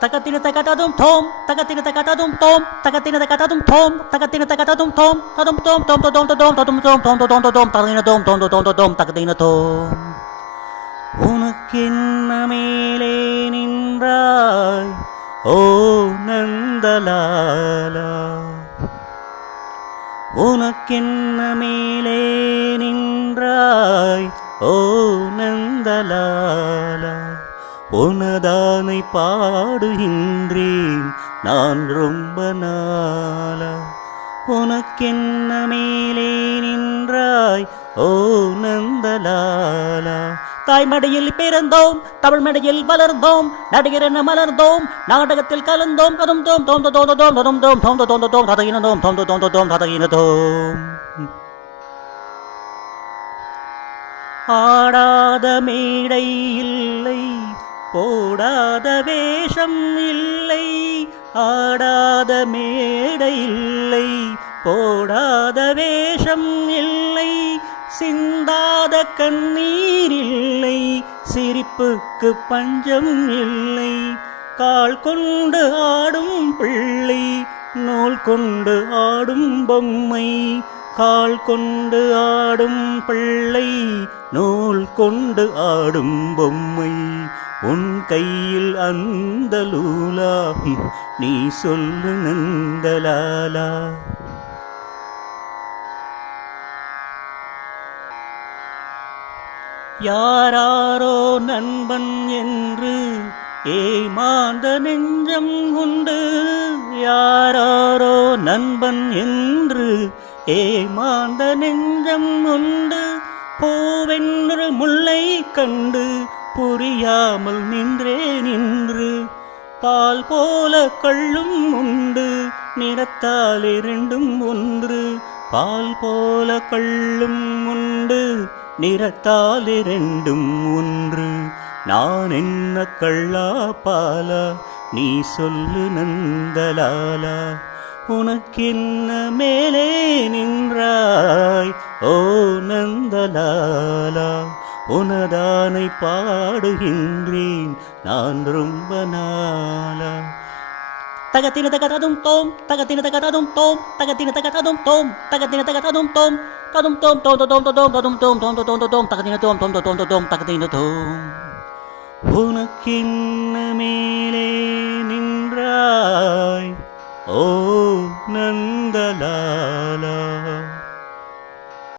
Takatina takatadum tom, takatina takatadum tom, takatina takatadum tom, takatina takatadum tom, tadum tom tom tadum tadum tadum tom tom tadum tadum tadina tom tom tom tadum takatina tom. உனக்கென்ன மேலே நின்றாய் ஓ நந்தலாலா உனக்கென்ன மேலே நின்றாய் ஓ நந்தலாலா உனதானை பாடுகின்றேன் நான் ரொம்ப நாளா உனக்கென்ன மேலே நின்றாய் ஓ நந்தலாலா தாய்மடியில் பிறந்தோம் தமிழ் மடியில் வளர்ந்தோம் நடிகர் என மலர்ந்தோம் நாடகத்தில் கலந்தோம் ததும் தோம் தோம் தோம் தோம் ததும் தோம் தோம் தோம் தோம் ததகினதோம் தோம் தோம் தோம் ததகினதோம் ஆடாத மேடை இல்லை போடாத வேஷம் இல்லை ஆடாத மேடை இல்லை போடாத வேஷம் இல்லை சிந்தாத கண்ணீர் இல்லை சிரிப்புக்கு பஞ்சம் இல்லை கால் கொண்டு ஆடும் பிள்ளை நூல் கொண்டு ஆடும் பொம்மை கால் கொண்டு ஆடும் பிள்ளை நூல் கொண்டு ஆடும் பொம்மை உன் கையில் அந்த லூலா நீ சொல்லு நந்தலாலா யாராரோ நண்பன் என்று ஏமாந்த நெஞ்சம் உண்டு யாராரோ நண்பன் என்று ஏமாந்த நெஞ்சம் உண்டு பூவென்று முல்லை கண்டு புரியாமல் நின்று பால் போல கள்ளும் உண்டு நிறத்தால் இரண்டும் ஒன்று பால் போல கள்ளும் உண்டு நிறத்தால் இரண்டும் ஒன்று நான் என்ன கள்ளா பாலா நீ சொல்லு நந்தலாலா உனக்கென்ன மேலே நின்றாய் ஓ நந்தலாலா உனதானை பாடுகின்றேன் நான் ரொம்ப நாளா தகத்தின தகததும் தோம் தகத்தின தகததும் தோம் தகத்தின தகததும் தோம் தகத்தின தகததும் தோம் ததும் தோம் தோம் தோம் தோம் ததும் தோம் தோம் தோம் தோம் தகத்தின தோம் தோம் தோம் தோம் தகத்தின தோம் உனக்கென்ன மேலே நின்றாய் ஓ நந்தலாலா